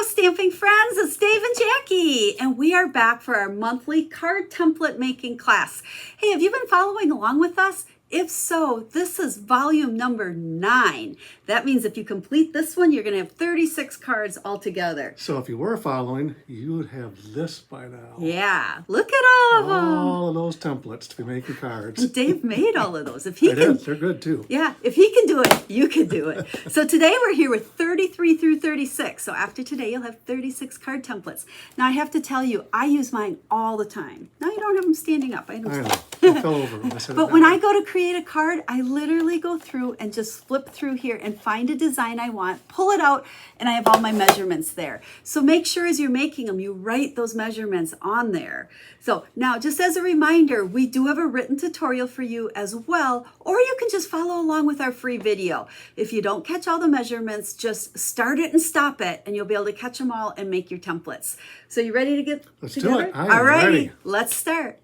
Hello, stamping friends. It's Dave and Jackie, and we are back for our monthly card template making class. Hey, have you been following along with us? If so, this is volume number 9. That means if you complete this one, you're going to have 36 cards altogether. So if you were following, you would have this by now. Yeah, look at all of them. All of those templates to be making cards. Dave made all of those. If he can, They're good too. Yeah, if he can do it, you can do it. So today we're here with 33 through 36. So after today, you'll have 36 card templates. Now I have to tell you, I use mine all the time. Now you don't have them standing up. I know. know. I fell over when I said But when I go to create a card, I literally go through and just flip through here and find a design I want, pull it out, and I have all my measurements there. So make sure as you're making them, you write those measurements on there. So now, just as a reminder, we do have a written tutorial for you as well, or you can just follow along with our free video. If you don't catch all the measurements, just start it and stop it, and you'll be able to catch them all and make your templates. So you ready to get Let's together? do it. I am ready. Let's start.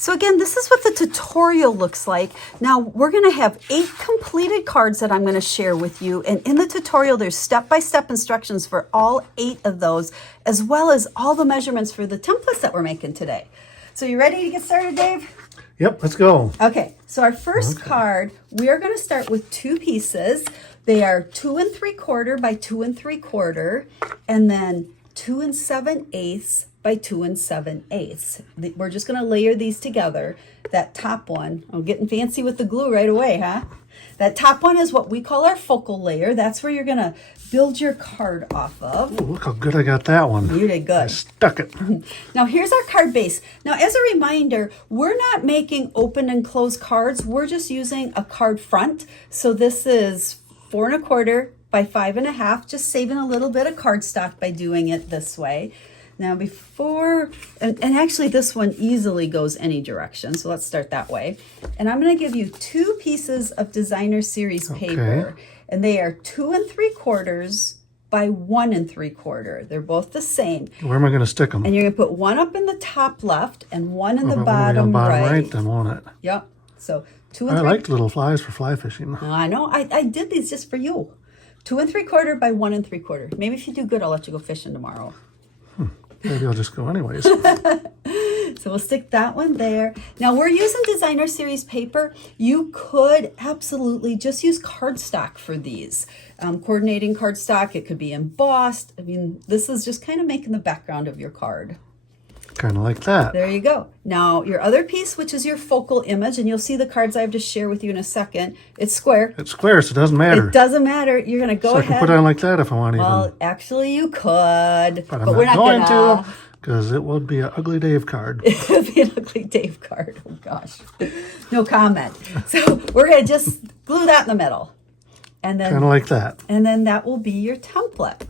So again, this is what the tutorial looks like. Now we're going to have 8 completed cards that I'm going to share with you. And in the tutorial, there's step-by-step instructions for all 8 of those, as well as all the measurements for the templates that we're making today. So you ready to get started, Dave? Yep, let's go. Okay, so our first card, we are going to start with 2 pieces. They are 2 3/4 by 2 3/4, and then 2 7/8 by 2 7/8. We're just going to layer these together. That top one, I'm getting fancy with the glue right away, huh? That top one is what we call our focal layer. That's where you're going to build your card off of. Ooh, look how good I got that one. You did good. I stuck it. Now here's our card base. Now as a reminder, we're not making open and closed cards. We're just using a card front. So this is 4 1/4 by 5 1/2, just saving a little bit of cardstock by doing it this way. Now before, and actually this one easily goes any direction, so let's start that way. And I'm going to give you 2 pieces of designer series paper, and they are 2 3/4 by 1 3/4. They're both the same. Where am I going to stick them? And you're going to put one up in the top left and one in the bottom right. Then won't it? Yep. So 2 and I 3. like little flies for fly fishing. I know. I did these just for you. 2 3/4 by 1 3/4. Maybe if you do good, I'll let you go fishing tomorrow. Maybe I'll just go anyways. So we'll stick that one there. Now we're using designer series paper. You could absolutely just use cardstock for these. Coordinating cardstock, it could be embossed. I mean, this is just kind of making the background of your card. Kind of like that. There you go. Now your other piece, which is your focal image, and you'll see the cards I have to share with you in a second. It's square. It's square, so it doesn't matter. It doesn't matter. You're going to go so ahead. I can put it on like that if I want Well, even. actually you could. But I'm we're not not going gonna. to, because it would be an ugly Dave card. It would be an ugly Dave card. Oh gosh. No comment. So we're going to just glue that in the middle. And then Kind of like that. And then that will be your template.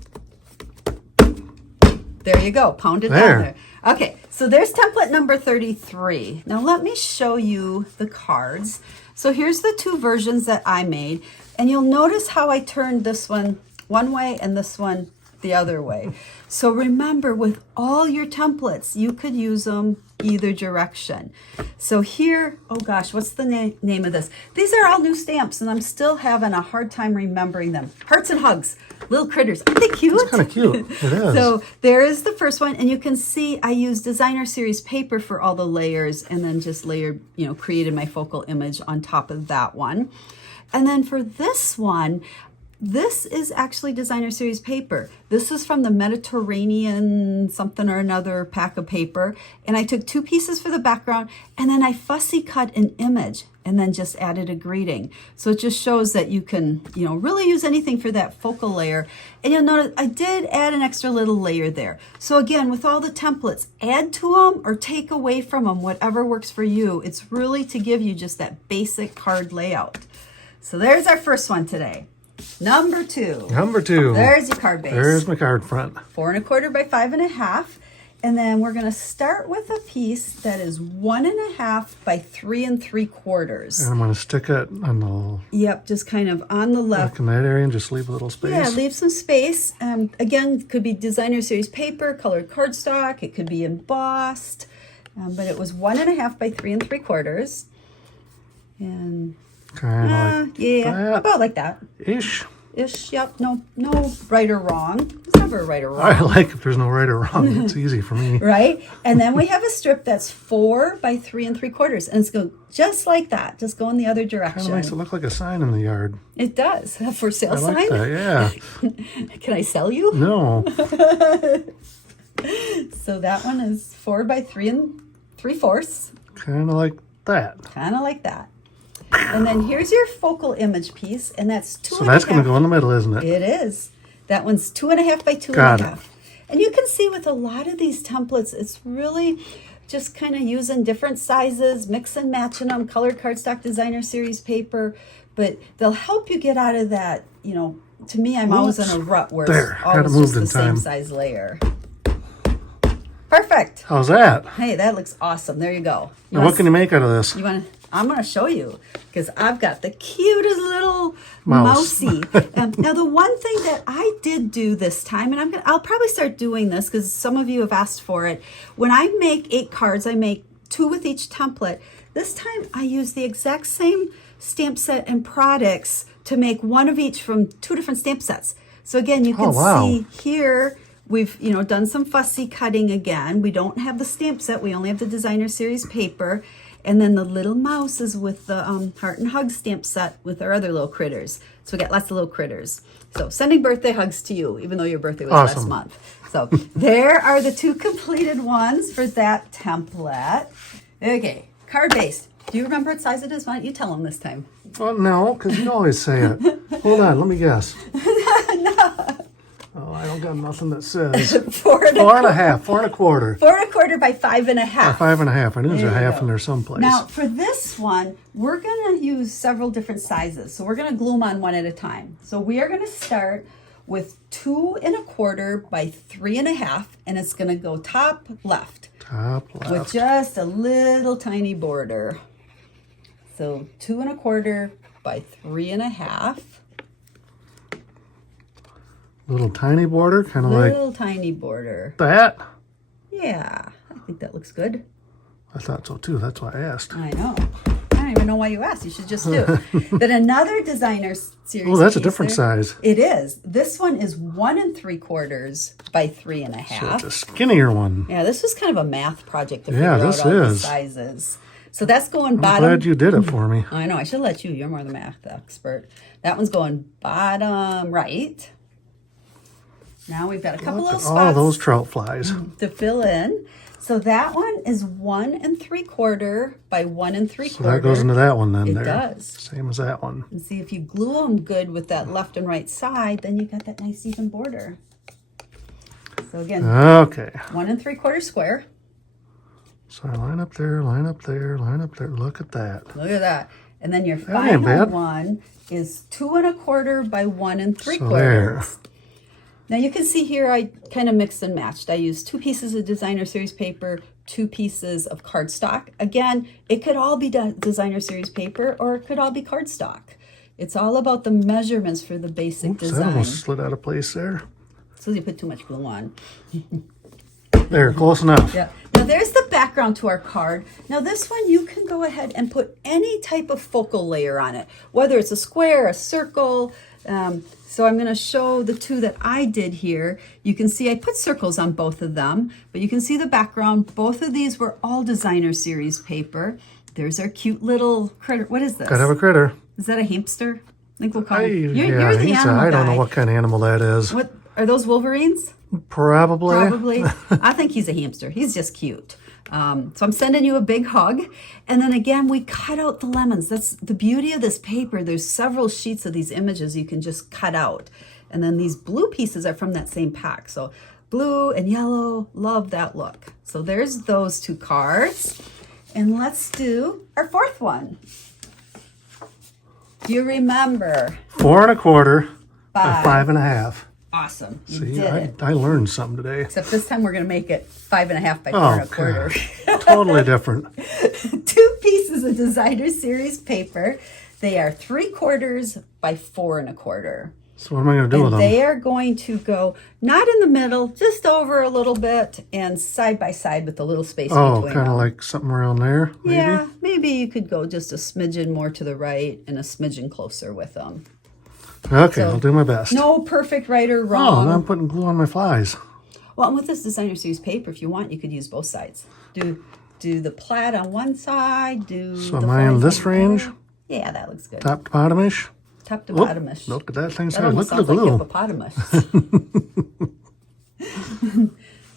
There you go. Pound it down there. Okay, so there's template number 33. Now let me show you the cards. So here's the 2 versions that I made. And you'll notice how I turned this one way and this one the other way. So remember, with all your templates, you could use them either direction. So here, oh gosh, what's the name of this? These are all new stamps, and I'm still having a hard time remembering them. Hearts and hugs, little critters. Aren't they cute? It's kind of cute. It is. So there is the first one, and you can see I used designer series paper for all the layers, and then just layered, created my focal image on top of that one. And then for this one, this is actually designer series paper. This is from the Mediterranean something or another pack of paper. And I took 2 pieces for the background, and then I fussy cut an image and then just added a greeting. So it just shows that you can, really use anything for that focal layer. And you'll notice I did add an extra little layer there. So again, with all the templates, add to them or take away from them, whatever works for you. It's really to give you just that basic card layout. So there's our first one today. Number 2. Number 2. There's your card base. There's my card front. 4 1/4 by 5 1/2. And then we're going to start with a piece that is 1 1/2 by 3 3/4. And I'm going to stick it on the Yep, just kind of on the left. back in that area and just leave a little space. Yeah, leave some space. Again, it could be designer series paper, colored cardstock. It could be embossed. But it was 1 1/2 by 3 3/4. And Kind of like yeah, that. about like that. Ish. Yep. No right or wrong. Just never right or wrong. I like if there's no right or wrong. It's easy for me. Right? And then we have a strip that's 4 by 3 3/4. And it's going just like that. Just go in the other direction. Kind of makes it look like a sign in the yard. It does. A for sale I like sign? that, yeah. Can I sell you? No. So that one is 4 by 3 3/4. Kind of like that. Kind of like that. And then here's your focal image piece, and that's 2 So that's going to go in the middle, isn't it? It is. That one's 2.5 by 2.5. Got it. And you can see with a lot of these templates, it's really just kind of using different sizes, mix and matching them, colored cardstock designer series paper, but they'll help you get out of that, you know, to me, I'm always in a rut where There, it's got it always moved just the in same time. size layer. Perfect. How's that? Hey, that looks awesome. There you go. Now, what can you make out of this? You want to? I'm going to show you because I've got the cutest little Mouse. mousey. Now, the one thing that I did do this time, and I'll probably start doing this because some of you have asked for it. When I make 8 cards, I make 2 with each template. This time, I use the exact same stamp set and products to make 1 of each from 2 different stamp sets. So again, you can see here. We've, you know, done some fussy cutting again. We don't have the stamp set. We only have the designer series paper. And then the little mouse is with the Heart and Hug stamp set with our other little critters. So we got lots of little critters. So sending birthday hugs to you, even though your birthday was last month. So there are the 2 completed ones for that template. Okay, card based. Do you remember what size it is? Why don't you tell them this time? Well, no, because you always say it. Hold on, let me guess. Oh, I don't got nothing that says 4 4.5, 4.25. 4.25 by 5.5. 5.5. I knew there's a half go. in there someplace. Now, for this one, we're going to use several different sizes. So we're going to glue them on one at a time. So we are going to start with 2.25 by 3.5, and it's going to go top left. Top left. With just a little tiny border. So 2.25 by 3.5. Little tiny border, kind of like Little tiny border. that. Yeah, I think that looks good. I thought so too. That's why I asked. I know. I don't even know why you asked. You should just do. Then another designer series. Oh, that's a piece different there. size. It is. This one is 1.75 by 3.5. So it's a skinnier one. Yeah, this was kind of a math project to Yeah, figure this out all the is. sizes. So that's going I'm bottom. glad you did it for me. I know. I should let you. You're more the math expert. That one's going bottom right. Now we've got a couple Look little at all spots those trout flies. to fill in. So that one is 1.75 by 1.75. So that goes into that one then. It there. does. Same as that one. And see, if you glue them good with that left and right side, then you got that nice even border. So again, Okay. 1.75 square. So I line up there, line up there, line up there. Look at that. Look at that. And then your ain't final bad. one is 2.25 by 1.75. So there. Now you can see here I kind of mixed and matched. I used 2 pieces of designer series paper, 2 pieces of cardstock. Again, it could all be designer series paper or it could all be cardstock. It's all about the measurements for the basic Oops, that design. almost slid out of place there. So you put too much glue on. There, close enough. Yeah. Now there's the background to our card. Now this one you can go ahead and put any type of focal layer on it, whether it's a square, a circle. So I'm going to show the 2 that I did here. You can see I put circles on both of them, but you can see the background. Both of these were all designer series paper. There's our cute little critter. What is this? Gotta have a critter. Is that a hamster? I think we'll call him. Yeah, You're the he's animal I don't guy. know what kind of animal that is. What are those, Wolverines? Probably. Probably. I think he's a hamster. He's just cute. So I'm sending you a big hug. And then again, we cut out the lemons. That's the beauty of this paper. There's several sheets of these images you can just cut out. And then these blue pieces are from that same pack. So blue and yellow, love that look. So there's those 2 cards. And let's do our 4th one. Do you remember? 4.25 by 5.5. Awesome. You See, did it. I learned something today. Except this time we're going to make it 5.5 by Oh, 4.25. gosh. Totally different. 2 pieces of designer series paper. They are 3/4 by 4.25. So what am I going to do with And them? they are going to go not in the middle, just over a little bit and side by side with a little space Oh, between kind them. of like something around there, maybe? Yeah, maybe you could go just a smidgen more to the right and a smidgen closer with them. Okay, So, I'll do my best. No perfect right or Oh, wrong. now I'm putting glue on my flies. Well, and with this designer series paper, if you want, you could use both sides. Do the plaid on one side. So am I in this range? Yeah, that looks good. Top to bottomish? Top to Whoop, bottomish. look at that thing. That Look almost at the sounds like glue. hippopotamus.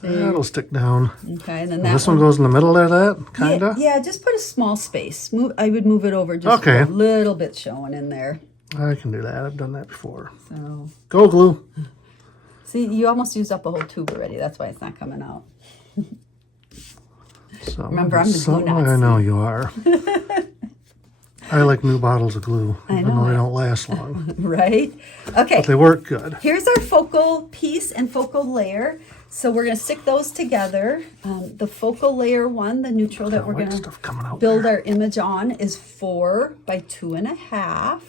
That'll stick down. Okay, and then And that this one goes in the middle there, that, kind of? Yeah, just put a small space. I would move it over just Okay. a little bit showing in there. I can do that. I've done that before. So, Go glue. see, you almost used up a whole tube already. That's why it's not coming out. So Remember, I'm the glue Nazi. I know you are. I like new bottles of glue, even though they don't last long. Right? Okay. But they work good. Here's our focal piece and focal layer. So we're going to stick those together. The focal layer one, the neutral that we're going to build our image on, is 4 by 2.5.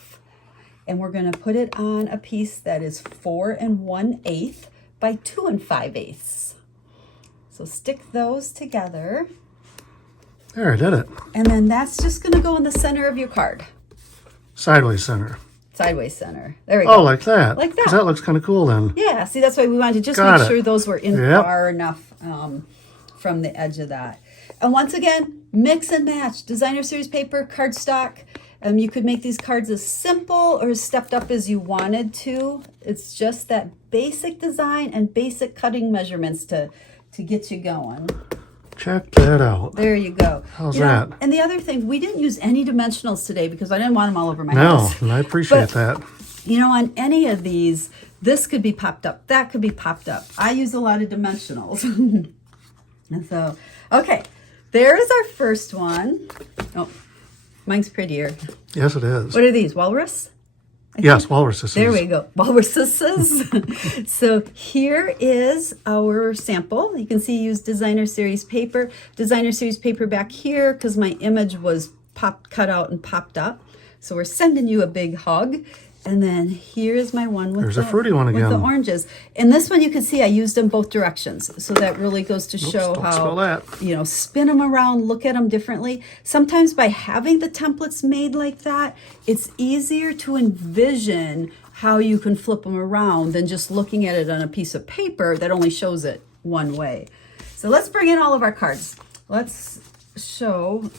And we're going to put it on a piece that is 4 1/8 by 2 5/8. So stick those together. There, I did it. And then that's just going to go in the center of your card. Sideways center. Sideways center. There we Oh, go. like that. Like that. 'Cause that looks kind of cool then. Yeah, see, that's why we wanted to just Got make it. sure those were in Yep. far enough from the edge of that. And once again, mix and match. Designer series paper, cardstock. You could make these cards as simple or as stepped up as you wanted to. It's just that basic design and basic cutting measurements to get you going. Check that out. There you go. How's that? And the other thing, we didn't use any dimensionals today because I didn't want them all over my No, house. and I appreciate But, that. You know, on any of these, this could be popped up, that could be popped up. I use a lot of dimensionals. And so, okay, there's our first one. Oh, mine's prettier. Yes, it is. What are these, walrus? Yes, walruses. There we go, walruses. So here is our sample. You can see use designer series paper. Designer series paper back here because my image was cut out and popped up. So we're sending you a big hug. And then here's my one with a fruity one with again. the oranges. And this one you can see I used them both directions. So that really goes to show don't spill that. how, spin them around, look at them differently. Sometimes by having the templates made like that, it's easier to envision how you can flip them around than just looking at it on a piece of paper that only shows it one way. So let's bring in all of our cards. Let's show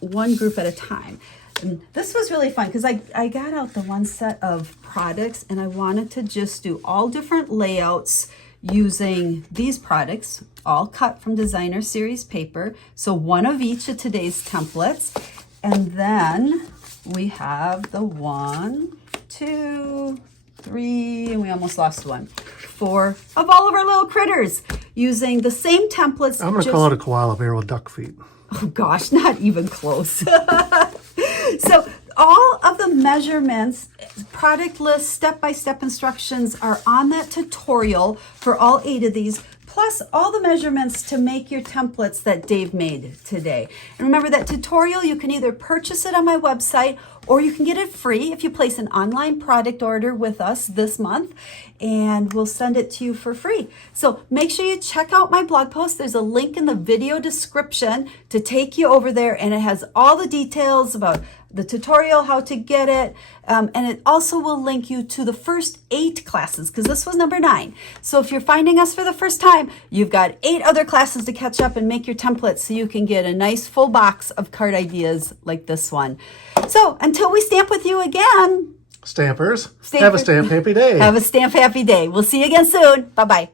one group at a time. And this was really fun because I got out the one set of products and I wanted to just do all different layouts using these products, all cut from designer series paper. So one of each of today's templates. And then we have the 1, 2, 3, and we almost lost one, 4 of all of our little critters using the same templates. I'm going to call it a koala bear with duck feet. Oh gosh, not even close. So all of the measurements, product list, step-by-step instructions are on that tutorial for all 8 of these, plus all the measurements to make your templates that Dave made today. And remember that tutorial, you can either purchase it on my website or you can get it free if you place an online product order with us this month, and we'll send it to you for free. So make sure you check out my blog post. There's a link in the video description to take you over there, and it has all the details about the tutorial, how to get it, and it also will link you to the first 8 classes because this was number 9. So if you're finding us for the first time, you've got 8 other classes to catch up and make your templates so you can get a nice full box of card ideas like this one. So until we stamp with you again, Stampers, have a stamp happy day. Have a stamp happy day. We'll see you again soon. Bye-bye.